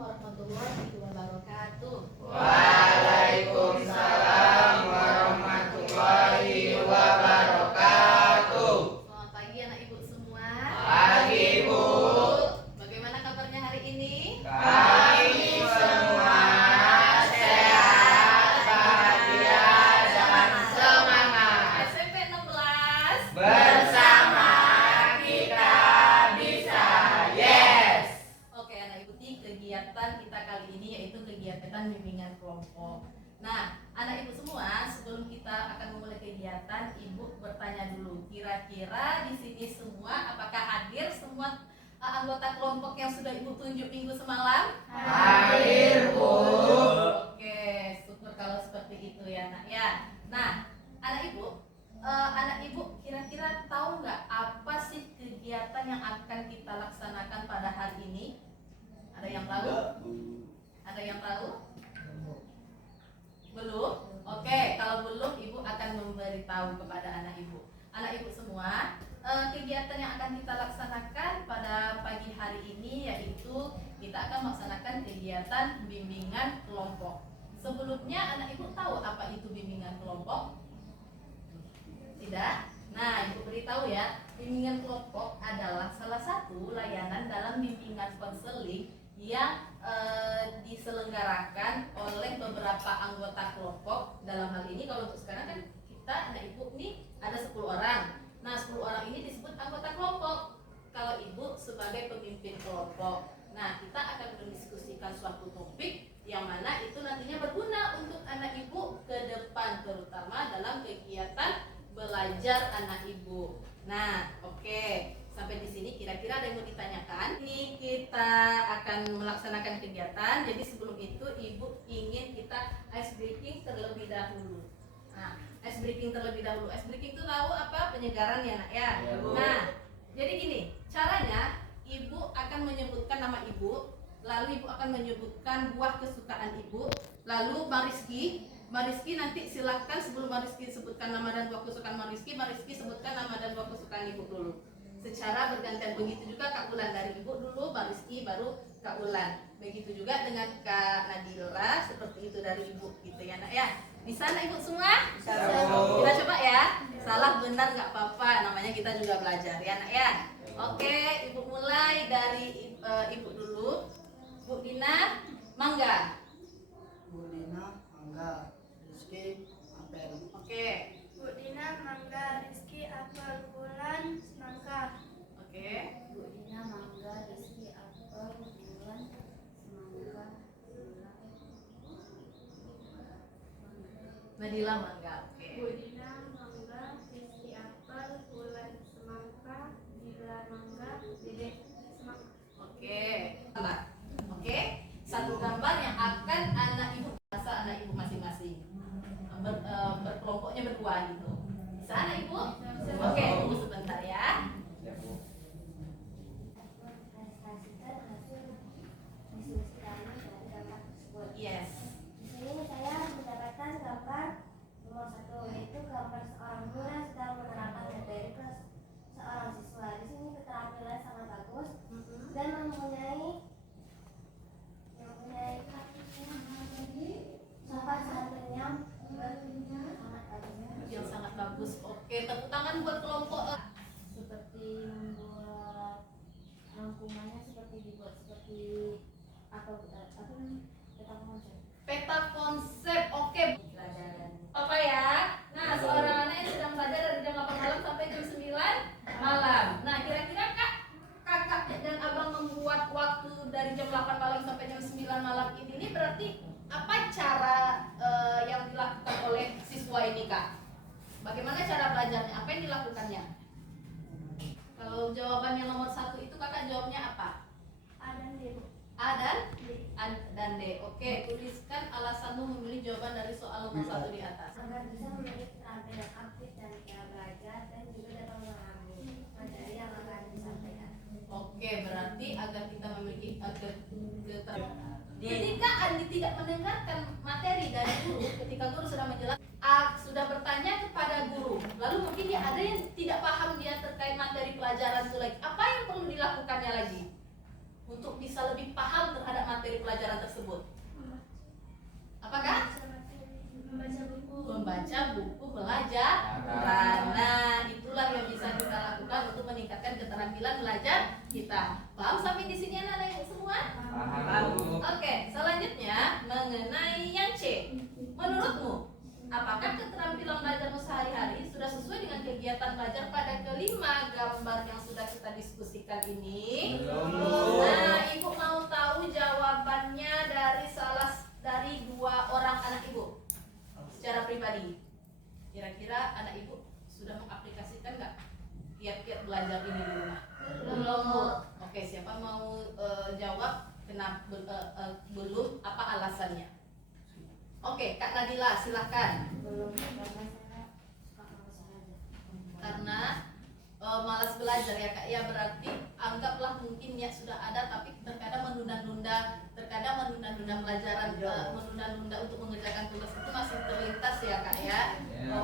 warahmatullahi wabarakatuh. Waalaikumsalam warahmatullahi wabarakatuh. Selamat pagi anak ibu semua. Pagi Bu. Bagaimana kabarnya hari ini? Kami semua sehat, bahagia, dan semangat. SMP 16. Bersama kita bisa. Yes. Oke anak ibu, kegiatan kita kali ini yaitu kegiatan bimbingan kelompok. Nah, anak ibu semua, sebelum kita akan memulai kegiatan, ibu bertanya dulu, kira-kira di sini semua apakah hadir semua anggota kelompok yang sudah ibu tunjuk minggu semalam? Hadir Bu. Oke, syukur kalau seperti itu ya nak ya. Nah, anak ibu kira-kira tahu nggak apa sih kegiatan yang akan kita laksanakan pada hari ini? Ada yang tahu? Ada yang tahu? Belum? Oke, kalau belum ibu akan memberitahu kepada anak ibu. Anak ibu semua, kegiatan yang akan kita laksanakan pada pagi hari ini yaitu kita akan melaksanakan kegiatan bimbingan kelompok. Sebelumnya anak ibu tahu apa itu bimbingan kelompok? Tidak? Nah, ibu beritahu ya, bimbingan kelompok adalah salah satu layanan dalam bimbingan konseling yang diselenggarakan oleh beberapa anggota kelompok. Dalam hal ini kalau untuk sekarang kan kita anak ibu nih ada 10 orang. Nah, 10 orang ini disebut anggota kelompok. Kalau ibu sebagai pemimpin kelompok. Nah, kita akan mendiskusikan suatu topik yang mana itu nantinya berguna untuk anak ibu ke depan, terutama dalam kegiatan belajar anak ibu. Nah, oke. Sampai di sini kira-kira ada yang mau ditanyakan? Ini kita akan melaksanakan kegiatan. Jadi sebelum itu ibu ingin kita ice breaking terlebih dahulu. Nah, ice breaking terlebih dahulu. Ice breaking itu tahu apa? Penyegaran ya nak ya. Ya, Bu. Nah, jadi gini, caranya ibu akan menyebutkan nama ibu, lalu ibu akan menyebutkan buah kesukaan ibu, lalu Mariski nanti silahkan sebelum Mariski sebutkan nama dan buah kesukaan Mariski sebutkan nama dan buah kesukaan ibu dulu. Secara bergantian, begitu juga Kak Ulan, dari ibu dulu, Mariski, baru Kak Ulan. Begitu juga dengan Kak Nadira, seperti itu dari ibu, gitu ya nak ya. Bisa nak ibu semua? Bisa, Bu. Kita coba ya. Salah benar nggak apa-apa, namanya kita juga belajar ya nak ya. Oke, ibu mulai dari ibu dulu. Bu Dina, mangga. Bu Dina, mangga. Rizky, apel. Oke, Bu Dina, mangga. Rizky, apel. Bulan, semangka. oke. Bu Dina, mangga. Rizky, apel. Bulan, semangka. Nadila mangga. Oke. Bu Dina, mangga. Rizky, apel. Bulan, semangka. Dila, mangga. Dede, semangka. Oke. Gambar. Oke. Satu gambar yang akan anak ibu bahasa anak ibu masing-masing. Berkelompoknya berdua gitu. Bisa anak ibu? Oke, tunggu sebentar ya. Ya, Bu. Presentasikan hasil diskusi kami dari gambar tersebut. Yes. Di sini saya mendapatkan gambar nomor 1, yaitu gambar seorang guru yang sedang menerangkan materi ke seorang siswa. Di sini keterampilan sangat bagus dan mempunyai sopan santun yang sangat bagus. Yang sangat bagus. Oke, tepuk tangan buat kelompok. Seperti membuat rangkumannya seperti apa namanya, peta konsep Peta konsep. Oke. pelajaran. Apa ya? Nah, seorang anak yang sedang belajar dari jam 8 malam sampai jam 9 malam. Nah, kira-kira kakak dan abang membuat waktu dari jam 8 malam sampai jam 9 malam ini berarti apa cara yang dilakukan oleh siswa ini, Kak? Bagaimana cara belajarnya? Apa yang dilakukannya? Kalau jawaban yang nomor 1 itu kakak jawabnya apa? A dan D, Bu. A dan D. Oke, tuliskan alasanmu memilih jawaban dari soal nomor 1 di atas. Agar bisa memiliki keterampilan aktif dan cara belajar dan juga dapat memahami materi yang akan disampaikan. Oke, berarti agar kita memiliki ketika Andi tidak mendengarkan materi dari guru, ketika guru sudah menjelaskan, sudah bertanya kepada guru, lalu mungkin dia ada yang tidak paham dia terkait materi pelajaran itu lagi. Apa yang perlu dilakukannya lagi? untuk bisa lebih paham terhadap materi pelajaran tersebut? Apakah? Membaca buku. Membaca buku belajar. Nah, itulah yang bisa kita lakukan untuk meningkatkan keterampilan belajar kita. Paham sampai di sini anak-anak ibu semua? Paham, Bu. Oke, selanjutnya mengenai yang C. Menurutmu, apakah keterampilan belajarmu sehari-hari sudah sesuai dengan kegiatan belajar pada kelima gambar yang sudah kita diskusikan ini? Belum. Nah, ibu mau tahu jawabannya dari dua orang anak ibu secara pribadi. Kira-kira anak ibu sudah mengaplikasikan nggak kiat-kiat belajar ini di rumah? Belum. Oke, siapa mau jawab? Kenapa belum? Apa alasannya? Oke, Kak Nadila, silahkan. Belum, karena saya suka malas belajar. Karena malas belajar ya Kak. Ya berarti anggaplah mungkin niat sudah ada, tapi terkadang menunda-nunda pelajaran, menunda-nunda untuk mengerjakan tugas itu masih terlintas ya Kak ya.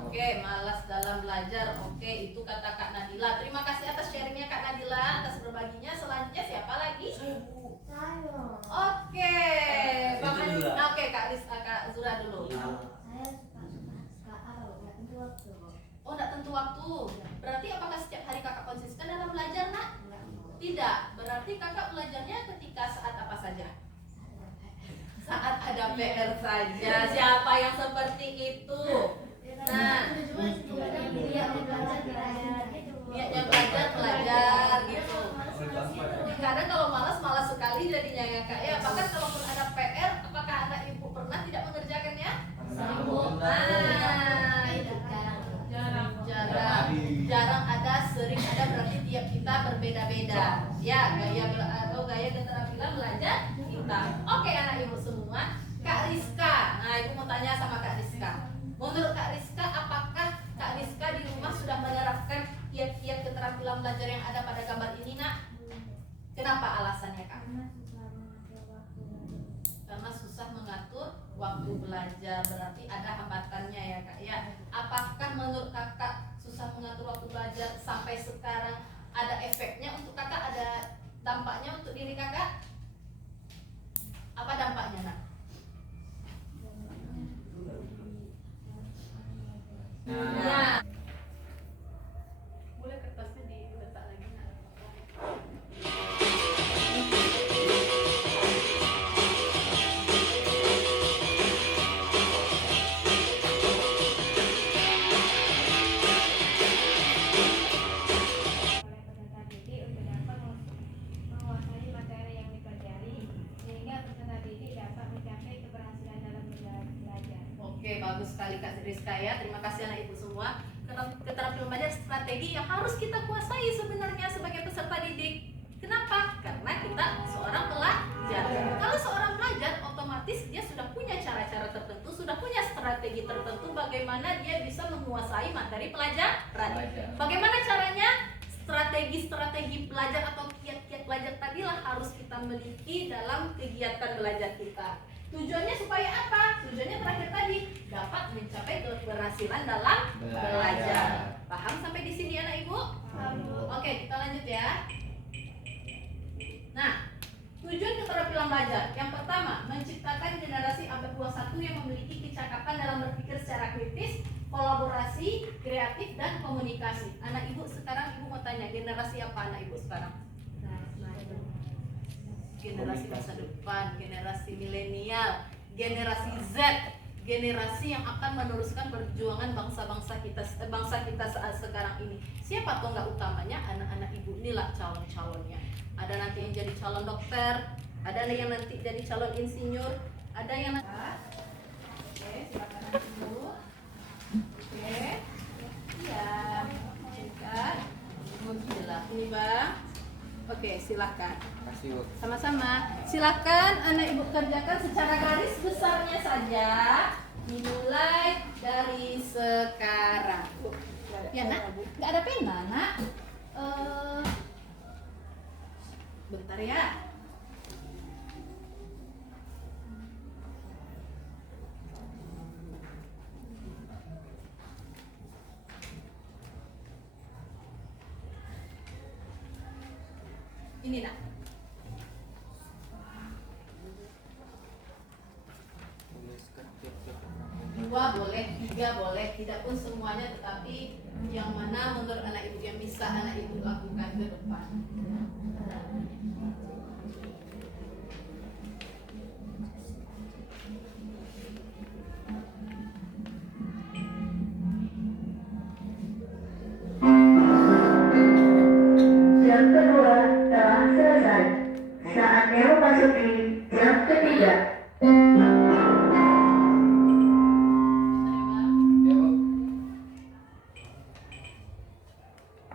Oke, malas dalam belajar. Oke, itu kata Kak Nadila. Terima kasih atas sharingnya Kak Nadila, atas berbaginya. Selanjutnya siapa lagi? Saya. Oke, Bang Andi. Oke, Kak Zura dulu. Saya suka apa? Nggak tentu waktu. Oh, enggak tentu waktu. Berarti apakah setiap hari Kakak konsisten dalam belajar, Nak? Nggak. Tidak. Berarti Kakak belajarnya ketika saat apa saja? Saat ada PR saja. Siapa yang seperti itu? Nah, niatnya belajar gitu. Kadang kalau malas sekali jadinya ya Kak ya. Bahkan kalaupun ada PR, apakah anak ibu pernah tidak mengerjakannya? Nah, itu jarang ada, sering ada, berarti tiap kita berbeda-beda ya, gaya keterampilan belajar kita. Oke anak ibu semua. Kak Rizka, nah ibu mau tanya sama Kak Rizka, menurut Kak Rizka, apakah Kak Rizka di rumah sudah menerapkan kiat-kiat keterampilan belajar yang ada pada gambar ini, Nak? Kenapa alasannya Kak? Karena susah mengatur waktu belajar. Berarti ada hambatannya ya Kak ya. Apakah menurut Kakak susah mengatur waktu belajar sampai sekarang ada efeknya untuk Kakak, ada dampaknya untuk diri Kakak? Apa dampaknya Nak? Nah, boleh kertasnya diletak lagi Nak? Oleh peserta didik untuk dapat menguasai materi yang dipelajari sehingga peserta didik dapat mencapai keberhasilan dalam belajar. Oke, bagus sekali Kak Rizka ya. Terima kasih anak ibu semua. Keterampilan belajar strategi yang harus kita kuasai sebenarnya sebagai peserta didik. Kenapa? Karena kita seorang pelajar. Kalau seorang pelajar, otomatis dia sudah punya cara-cara tertentu, sudah punya strategi tertentu bagaimana dia bisa menguasai materi pelajaran. Bagaimana caranya? Strategi-strategi belajar atau kiat-kiat belajar tadilah harus kita miliki dalam kegiatan belajar kita. Tujuannya supaya apa? Tujuannya terakhir tadi, dapat mencapai keberhasilan dalam belajar. Paham sampai di sini anak ibu? Oke, kita lanjut ya. Nah, tujuan keterampilan belajar yang pertama, menciptakan generasi abad 21 yang memiliki kecakapan dalam berpikir secara kritis, kolaborasi, kreatif, dan komunikasi. Anak ibu sekarang, ibu mau tanya, generasi apa anak ibu sekarang? Generasi masa depan, generasi milenial, generasi Z, generasi yang akan meneruskan perjuangan bangsa kita saat sekarang ini. Siapa tonggak utamanya? Anak-anak ibu inilah calon-calonnya. Ada nanti yang jadi calon dokter, ada yang nanti jadi calon insinyur, ada yang nanti. Oke, silakan anak ibu. Oke, siap. Silakan. Alhamdulillah, ini bang. Oke, silakan. Kasih, Bu. Sama-sama. Silakan anak ibu kerjakan secara garis besarnya saja. Dimulai dari sekarang. Ya nak, nggak ada pena nak. Bentar ya. Ini nak. 2 boleh, 3 boleh, tidak pun semuanya, tetapi yang mana menurut anak ibu yang bisa anak ibu lakukan ke depan. Jam kedua telah selesai. Saatnya memasuki jam ketiga. Ya, Bu.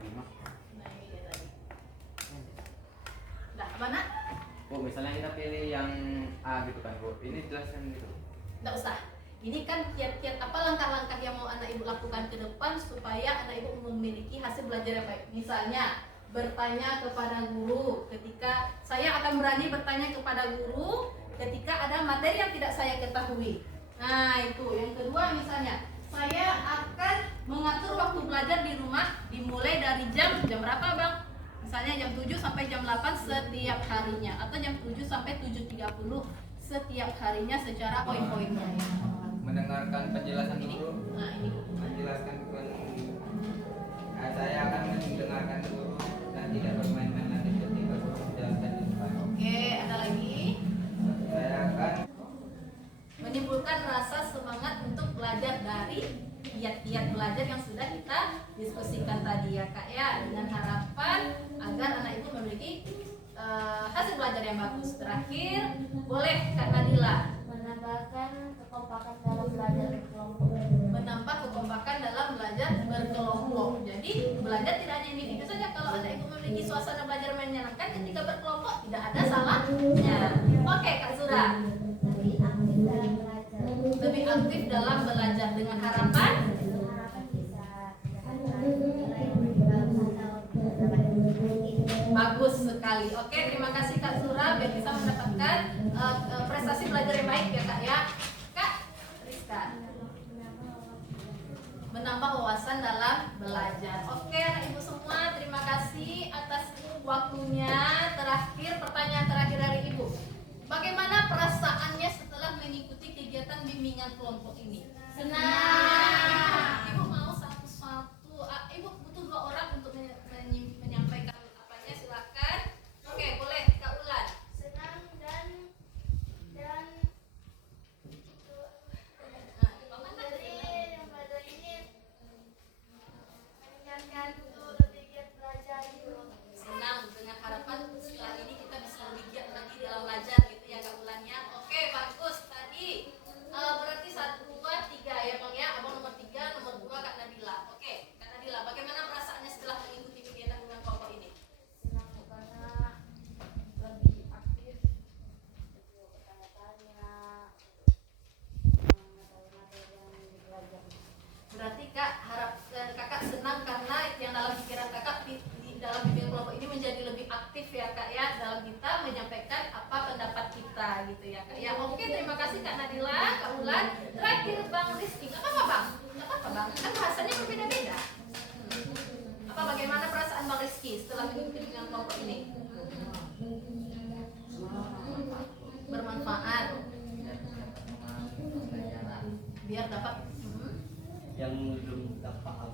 5. Nah, ini dia tadi. Nah, mana? Bu, misalnya kita pilih yang A gitu kan, Bu. Ini jelaskan gitu. Nggak usah. Ini kan kiat-kiat apa langkah-langkah yang mau anak ibu lakukan ke depan supaya anak ibu memiliki hasil belajar yang baik. Misalnya bertanya kepada guru ketika saya akan berani bertanya kepada guru ketika ada materi yang tidak saya ketahui. Nah itu. Yang kedua misalnya saya akan mengatur waktu belajar di rumah dimulai dari jam berapa bang? Misalnya jam 7 sampai jam 8 setiap harinya atau jam 7 sampai 7.30 setiap harinya secara poin-poinnya ya. Mendengarkan penjelasan guru. Nah ini. Menjelaskan saya akan mendengarkan guru dan tidak bermain-main lagi ketika guru menjelaskan di depan. Oke, ada lagi. Saya akan Menimbulkan rasa semangat untuk belajar dari kiat-kiat belajar yang sudah kita diskusikan tadi ya kak ya, dengan harapan agar anak ibu memiliki hasil belajar yang bagus. Terakhir boleh kak Nadila menambahkan kekompakan dalam belajar berkelompok. menambah kekompakan dalam belajar berkelompok. Jadi belajar tidak hanya individu saja. Kalau anak ibu memiliki suasana belajar menyenangkan ketika berkelompok tidak ada salahnya. Oke kak Zura, Lebih aktif dalam belajar. lebih aktif dalam belajar dengan harapan Harapan bisa mendapatkan nilai yang lebih bagus atau dapat ilmu. bagus sekali. Oke, terima kasih Kak Zura biar bisa mendapatkan prestasi belajar yang baik ya Kak ya. Kak Rizka, menambah wawasan dalam belajar. Oke, anak ibu semua, terima kasih atas waktunya. Terakhir, pertanyaan terakhir dari ibu. Bagaimana perasaannya setelah mengikuti kegiatan bimbingan kelompok ini? Senang. Ibu mau satu-satu. Ibu butuh 2 orang untuk menyampaikan apanya. Silakan. Oke, boleh Kak Ulan. Senang dan Nah, di mana dari tadi? yang belajar ini meningkatkan untuk lebih giat belajar gitu. Senang dengan harapan setelah ini kita bisa lebih giat lagi dalam belajar gitu ya Kak Ulan ya. Oke, bagus. Tadi berarti 1, 2, 3 ya Bang ya. Abang nomor 3, nomor 2 Kak Nadila. Oke, Kak Nadila, bagaimana perasaannya setelah mengikuti kegiatan bimbingan kelompok ini? Senang karena lebih aktif untuk bertanya-tanya materi-materi yang dipelajari. Berarti Kak Kakak senang karena yang dalam pikiran Kakak di dalam bimbingan kelompok ini menjadi lebih aktif ya Kak ya, dalam kita menyampaikan apa pendapat kita gitu ya Kak ya. Oke, terima kasih Kak Nadila, Kak Ulan. Terakhir Bang Rizky, nggak apa-apa Bang, nggak apa-apa Bang, kan bahasanya berbeda-beda. Apa bagaimana perasaan Bang Rizky setelah mengikuti bimbingan kelompok ini? Bermanfaat. Biar dapat Yang belum dapat paham.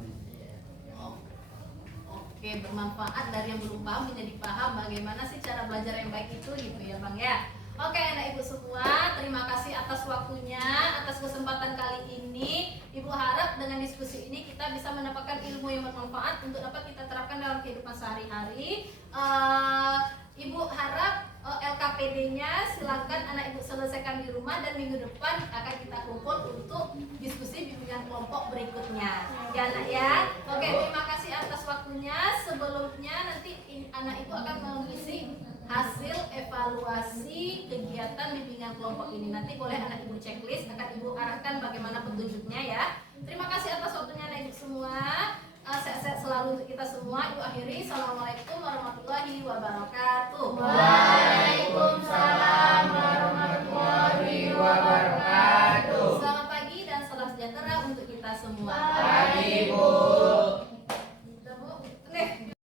Oke, bermanfaat dari yang belum paham menjadi paham bagaimana sih cara belajar yang baik itu gitu ya Bang ya. Oke anak ibu semua, terima kasih atas waktunya, atas kesempatan kali ini. Ibu harap dengan diskusi ini kita bisa mendapatkan ilmu yang bermanfaat untuk dapat kita terapkan dalam kehidupan sehari-hari. Ibu harap LKPD-nya silakan anak ibu selesaikan di rumah dan minggu depan akan kita kumpul untuk diskusi bimbingan kelompok berikutnya. Ya anak ya. Oke, terima kasih atas waktunya. Sebelumnya nanti anak ibu akan mengisi hasil evaluasi kegiatan bimbingan kelompok ini. Nanti boleh anak ibu checklist, akan ibu arahkan bagaimana petunjuknya ya. Terima kasih atas waktunya anak ibu semua. Sehat-sehat selalu untuk kita semua. Ibu akhiri. Assalamualaikum warahmatullahi wabarakatuh.